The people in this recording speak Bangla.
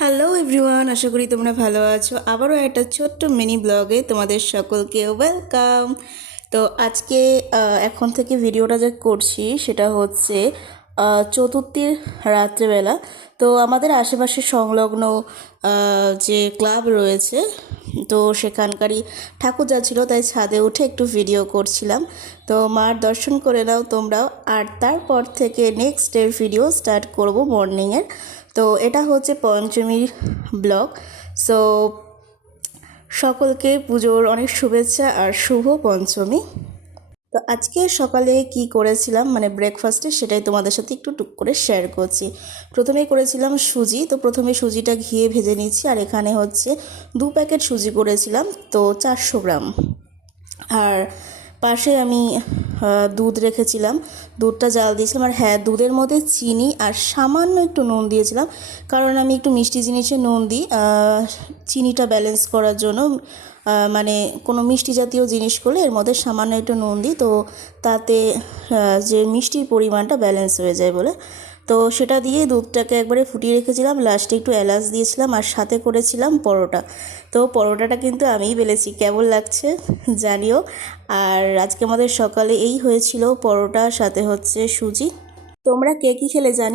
হ্যালো এভরিওয়ান, আশা করি তোমরা ভালো আছো। আবারও একটা ছোট্ট মিনি ব্লগে তোমাদের সকলকে ওয়েলকাম। তো আজকে এখন থেকে ভিডিওটা যে করছি সেটা হচ্ছে চতুর্থীর রাত্রেবেলা। তো আমাদের আশেপাশে সংলগ্ন যে ক্লাব রয়েছে, তো সেখানকারই ঠাকুর যাচ্ছিলো, তাই ছাদে উঠে একটু ভিডিও করছিলাম। তো মার দর্শন করে নাও তোমরাও। আর তারপর থেকে নেক্সট ডের ভিডিও স্টার্ট করব মর্নিংয়ের। তো এটা হচ্ছে পঞ্চমীর ব্লগ। সো সকলকে পুজোর অনেক শুভেচ্ছা আর শুভ পঞ্চমী। তো আজকে সকালে কি করেছিলাম মানে ব্রেকফাস্টে, সেটাই তোমাদের সাথে একটু টুক করে শেয়ার করছি। প্রথমেই করেছিলাম সুজি। তো প্রথমে সুজিটা ঘিয়ে ভেজে নিচ্ছি, আর এখানে হচ্ছে 2 প্যাকেট সুজি করেছিলাম, তো 400 গ্রাম। আর পাশে আমি দুধ রেখেছিলাম, দুধটা জাল দিয়েছিলাম। আর হ্যাঁ, দুধের মধ্যে চিনি আর সামান্য একটু নুন দিয়েছিলাম, কারণ আমি একটু মিষ্টি জিনিসে নুন দিই চিনিটা ব্যালেন্স করার জন্য। মানে কোনো মিষ্টি জাতীয় জিনিস করলে এর মধ্যে সামান্য একটু নুন দিই, তো তাতে যে মিষ্টির পরিমাণটা ব্যালেন্স হয়ে যায় বলে। তো সেটা দিয়ে দুধটাকে একবারে ফুটিয়ে রেখেছিলাম, লাস্টে একটু এলাচ দিয়েছিলাম, আর সাথে করেছিলাম পরোটা। তো পরোটাটা কিন্তু আমিই বেলেছি, কেমন লাগছে জানিও। আর আজকে আমাদের সকালে এই হয়েছিল পরোটা, সাথে হচ্ছে সুজি। তোমরা কে কী খেলে জানি।